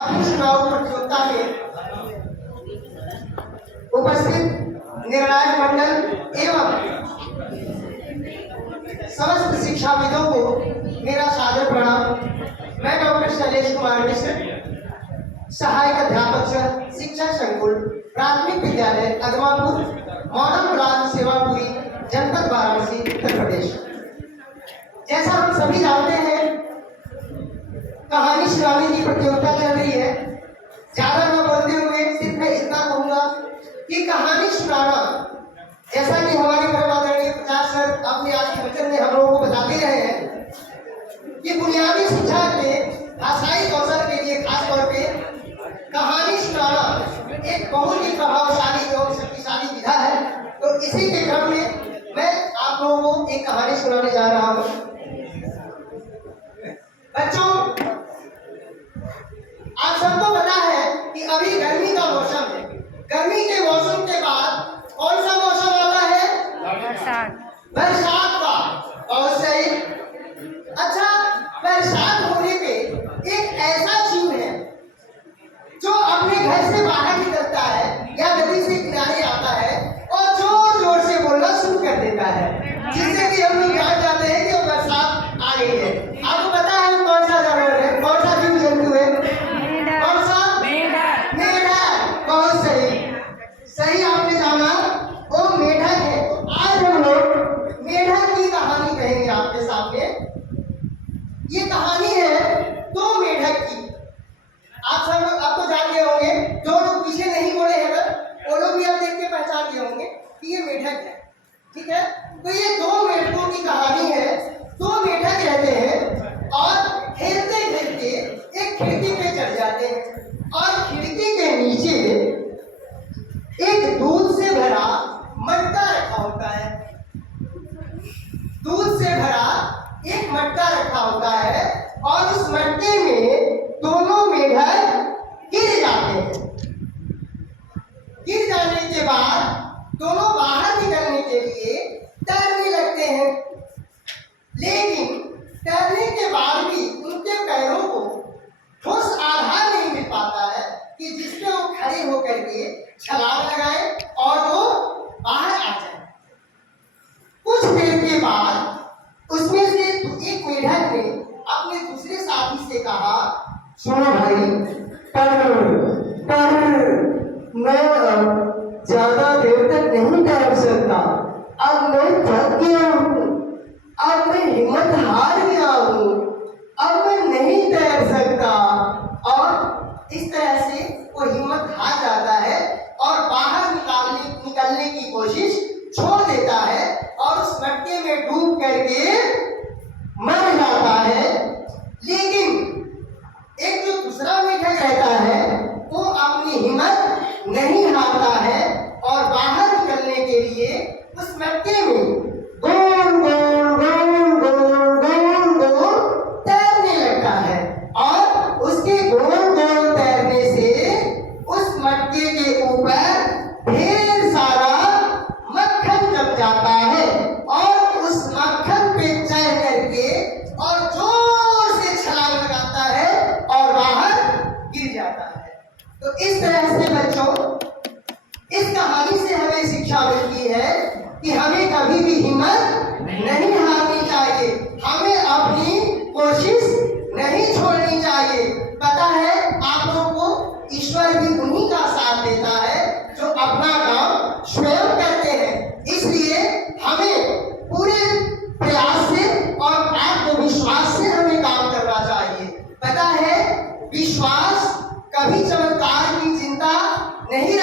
चुनाव प्रतियोगिता में उपस्थित निर्णायक मंडल एवं समस्त शिक्षाविदों को मेरा सादर प्रणाम। मैं डॉक्टर शैलेश कुमार मिश्र, सहायक अध्यापक शिक्षा संकुल प्राथमिक विद्यालय अगमापुर, मॉडल ब्लॉक सेवापुरी, जनपद वाराणसी, उत्तर प्रदेश। जैसा हम सभी जानते हैं, कहानी सुनाने की प्रतियोगिता चल रही है। ज्यादा न बोलते हुए सिर्फ मैं इतना कहूंगा कि कहानी सुनाना, जैसा कि हमारे परम आदरणीय प्रकाश सर अपने आज के वचन में हम लोगों को बताते रहे हैं कि बुनियादी शिक्षा के भाषाई कौशल के लिए खास तौर पे कहानी सुनाना एक बहुत ही प्रभावशाली और शक्तिशाली विधा है। तो इसी के क्रम में मैं आप लोगों को एक कहानी सुनाने जा रहा हूँ। बच्चों, आप सबको पता है कि अभी गर्मी का मौसम है। गर्मी के मौसम के बाद कौन सा मौसम आता है? बरसात का। बहुत सही। अच्छा, बरसात होने पे एक ऐसा जीव है जो अपने घर से बाहर निकलता है या नदी से किनारे आता है और जोर जोर से बोलना शुरू कर देता है, जिससे कि हम लोग जान जाते हैं कि बरसात आ गई है। आपको पता है कौन सा जानवर है, कौन सा जीव जंतु है? कौन सा? मेढक। बहुत सही, सही आपने जाना, वो मेढक है। आज हम लोग मेढक की कहानी कहेंगे आपके सामने। ये कहानी है दो मेढक की। आप सब लोग अब तो जान गए होंगे, जो लोग पीछे नहीं बोले हैं ना, वो लोग भी अब देख के पहचान गए होंगे कि ये मेढक है। ठीक है, तो ये दो मेढकों की कहानी है। दो मेढक रहते हैं और खेलते खेलते एक खिड़की पे चढ़ जाते हैं और खिड़की के नीचे एक दूध से भरा मटका रखा होता है। दूध से भरा एक मटका रखा होता है और उस मटके में दोनों मेढक गिर जाते हैं। गिर जाने के बाद दोनों बाहर निकलने के लिए तैरने लगते हैं, लेकिन तैरने के बाद भी उनके पैरों को ठोस आधार नहीं मिल पाता है कि जिसपे वो खड़े होकर के छलांग लगाए और वो बाहर आ जाए। कुछ देर के बाद उसमें से एक मेढक ने अपने दूसरे साथी से कहा, सुनो भाई, पर मैं ज्यादा देर तक नहीं तैर सकता। अब मैं थक गया हूँ, अब मैं हिम्मत हार गया हूँ, अब मैं नहीं तैर सकता। और इस तरह से वो हिम्मत हार जाता है और बाहर निकलने की कोशिश छोड़ देता है और उस मटके में डूब करके मर जाता है। लेकिन एक जो दूसरा मेढक रहता है वो अपनी हिम्मत नहीं हारता है और बाहर निकलने के लिए उस मटके में गोल गोल गोल गोल गोल गोल तैरने लगता है और उसके गोल गोल तैरने से उस मटके के ऊपर ढेर सारा मक्खन जम जाता है और उस मक्खन पे चढ़ करके और जोर से छलांग लगाता है और बाहर गिर जाता है। तो इस तरह से बच्चों, इस कहानी से हमें शिक्षा मिलती है कि हमें कभी भी हिम्मत नहीं हारनी चाहिए, हमें अपनी कोशिश नहीं छोड़नी चाहिए। पता है आप लोगों को ईश्वर भी उन्हीं का साथ देता है जो अपना काम स्वयं करते हैं। इसलिए हमें पूरे प्रयास से और आत्मविश्वास से हमें काम करना चाहिए। पता है, विश्वास कभी चमत्कार की चिंता नहीं